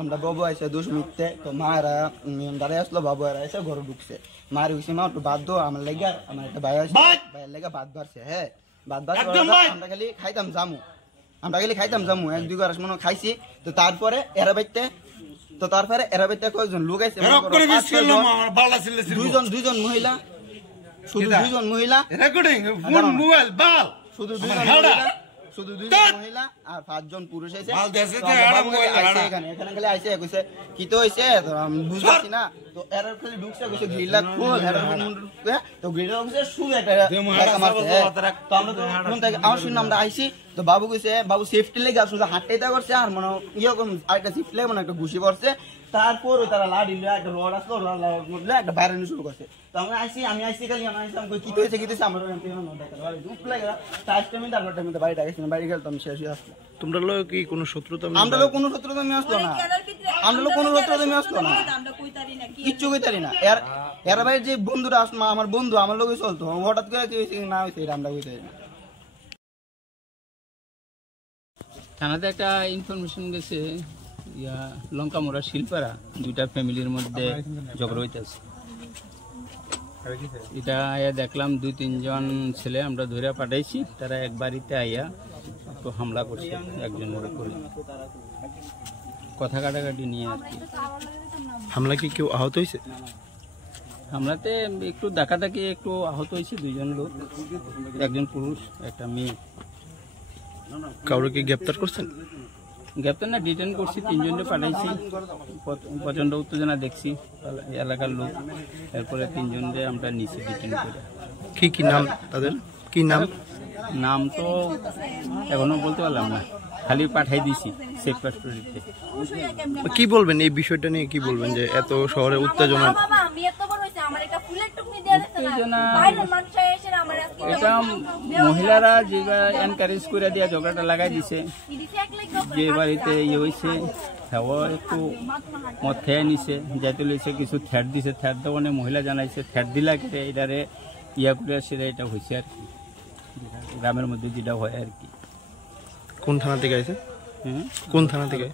আমরা বাবু আইসে 2 মিনিটে তো মারা দাঁড়ায় আসলো বাবু এরা এসে ঘরে ঢুকছে মার হইছে মা একটু বাধ্য আমার লেগে আমার একটা ভাই আছে ভাইয়ের লেগে বাদ বাড়ছে হ্যাঁ বাদ বাড়ছে আমরা খালি খাইতাম জামু 1-2 বার মনে খাইছি তো তারপরে এরা বাইতে কয়েকজন লোক আইছে দুইজন মহিলা শুধু 2জন মহিলা রেকর্ডিং ফোন মোবাইল বাল শুধু 2জন মহিলা আর 5জন পুরুষ আছে এখানে খালি আইছে কইছে কি তো হইছে তো আমি বুঝছি না তো এরা খালি ঢুকছে কইছে গ্রিলটা খোল এরা তো গ্রিলটা কইছে শুয়ে একটা মারছে তো আমরা তো কোন থেকে আমার শুনলাম আমরা আইছি তো বাবু কইছে বাবু সেফটি লেগে শুধু হাঁটাইতা করছে আর মনে ইরকম আরেকটা সেফটি লেগে মনে একটা ঘুষি পড়ছে তারপর তারা লাড়ি একটা রড আসলো রড একটা বাইরে শুরু করছে তো আমি আইসি খালি আমি আইসি আমি কি হয়েছে আমরা বাড়িটা গেছি বাড়ি গেল তো আমি শেষ হয়ে আসলাম তোমরা লোক কি কোনো শত্রুতা আমরা লোক কোনো শত্রুতা আমি আসলো না কিচ্ছু কইতারি না এর ভাই যে বন্ধুরা আসলো আমার বন্ধু আমার লোকে চলতো হঠাৎ করে কি হয়েছে না হয়েছে এটা আমরা কইতারি না। থানাতে একটা ইনফরমেশন গেছে লঙ্কামোড়া শিল্পারা 2টা ফ্যামিলির মধ্যে ঝগড়া হইতেছে এটা দেখলাম 2-3 জন ছেলে আমরা ধরে পাঠাইছি তারা এক বাড়িতে আইয়া একটু হামলা করছে একজনের উপরে কথা কাটাকাটি নিয়ে আর কি। হামলা কি কেউ আহত হয়েছে? হামলাতে একটু ডাকাডাকি একটু আহত হয়েছে 2জন লোক, একজন পুরুষ একটা মেয়ে। কাউকে কি গ্রেপ্তার করছেন? গ্রেপ্তার না, ডিটেন করছি, 3 জনকে পাঠাইছি। প্রচন্ড উত্তেজনা দেখছি এলাকার লোক, এরপরে 3 জনকে আমরা নিচে ডিটেন করে। কি নাম তাদের? কি নাম তো এখনো বলতে পারলাম না, খালি পাঠাই দিছি চেক ফ্যাক্টরিতে। কি বলবেন এই বিষয়টা নিয়ে? কি বলবেন যে এত শহরে উত্তেজনা? এটা মহিলারা যেটা এনকারেজ করে দিয়া ঝগড়াটা লাগাই দিছে, যে বাড়িতে ইয়ে হয়েছে একটু মদ খেয়ে নিছে, যাইতে লইছে, কিছু থ্যাট দিছে, থ্যাট দেওয়ানে মহিলা জানাইছে থ্যাট দিলা কেটে এটারে ইয়া করে সেটা এটা হয়েছে আর কি, গ্রামের মধ্যে যেটা হয় আর কি। কোন থানা থেকে আছে? কোন থানা থেকে?